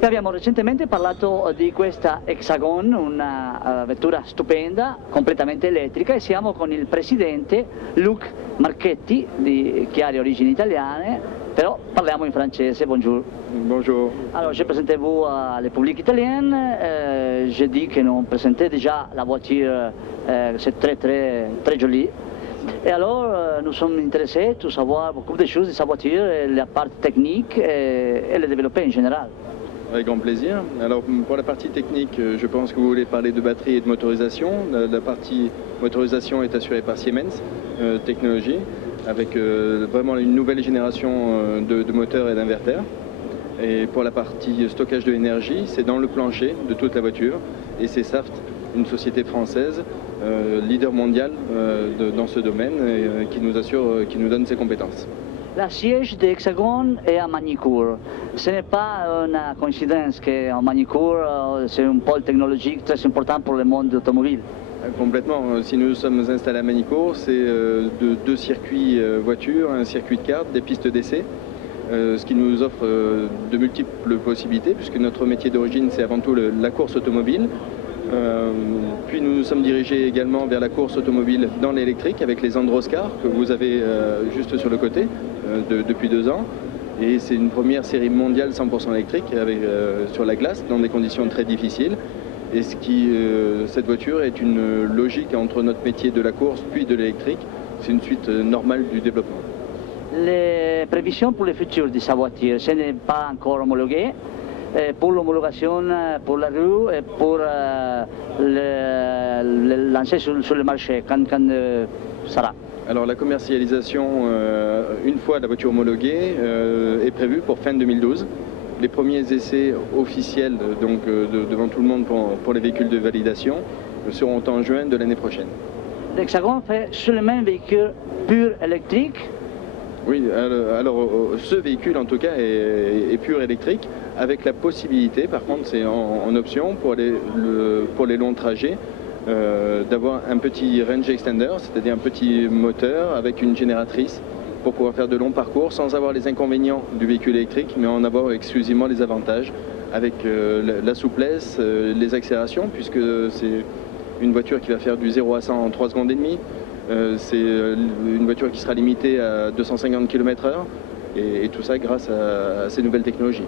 E abbiamo recentemente parlato di questa Hexagon, una vettura stupenda, completamente elettrica, e siamo con il presidente Luc Marchetti, che ha origini italiane, però parliamo in francese. Bonjour. Bonjour. Alors, je présente vous à la République italienne. Je dis que nous présentons déjà la voiture, c'est très joli. Et alors, nous sommes intéressés de savoir beaucoup de choses de sa voiture, la partie technique et le développer en général. Avec grand plaisir. Alors pour la partie technique, je pense que vous voulez parler de batterie et de motorisation. La partie motorisation est assurée par Siemens Technologies, avec vraiment une nouvelle génération de moteurs et d'inverters. Et pour la partie stockage de l'énergie, c'est dans le plancher de toute la voiture. Et c'est Saft, une société française, leader mondial dans ce domaine, et qui nous donne ses compétences. La siège de Hexagon est à Magny-Cours. Ce n'est pas une coïncidence qu'en Magny-Cours, c'est un pôle technologique très important pour le monde automobile. Complètement. Si nous sommes installés à Magny-Cours, c'est deux circuits voitures, un circuit de kart, des pistes d'essai, ce qui nous offre de multiples possibilités, puisque notre métier d'origine, c'est avant tout la course automobile. Puis nous nous sommes dirigés également vers la course automobile dans l'électrique avec les Androscar que vous avez juste sur le côté depuis 2 ans. Et c'est une première série mondiale 100% électrique sur la glace dans des conditions très difficiles. Et cette voiture est une logique entre notre métier de la course puis de l'électrique. C'est une suite normale du développement. Les prévisions pour le futur de sa voiture, ce n'est pas encore homologué. Pour l'homologation pour la rue et pour le lancer sur le marché, quand sera? Alors la commercialisation, une fois la voiture homologuée, est prévue pour fin 2012. Les premiers essais officiels donc, devant tout le monde pour les véhicules de validation seront en juin de l'année prochaine. L'Hexagon fait seulement un véhicule pur électrique? Oui, alors ce véhicule en tout cas est pur électrique, avec la possibilité, par contre c'est en option pour les longs trajets, d'avoir un petit range extender, c'est-à-dire un petit moteur avec une génératrice pour pouvoir faire de longs parcours sans avoir les inconvénients du véhicule électrique, mais en avoir exclusivement les avantages avec la souplesse, les accélérations, puisque c'est une voiture qui va faire du 0 à 100 en 3 secondes et demie. C'est une voiture qui sera limitée à 250 km/h et tout ça grâce à ces nouvelles technologies.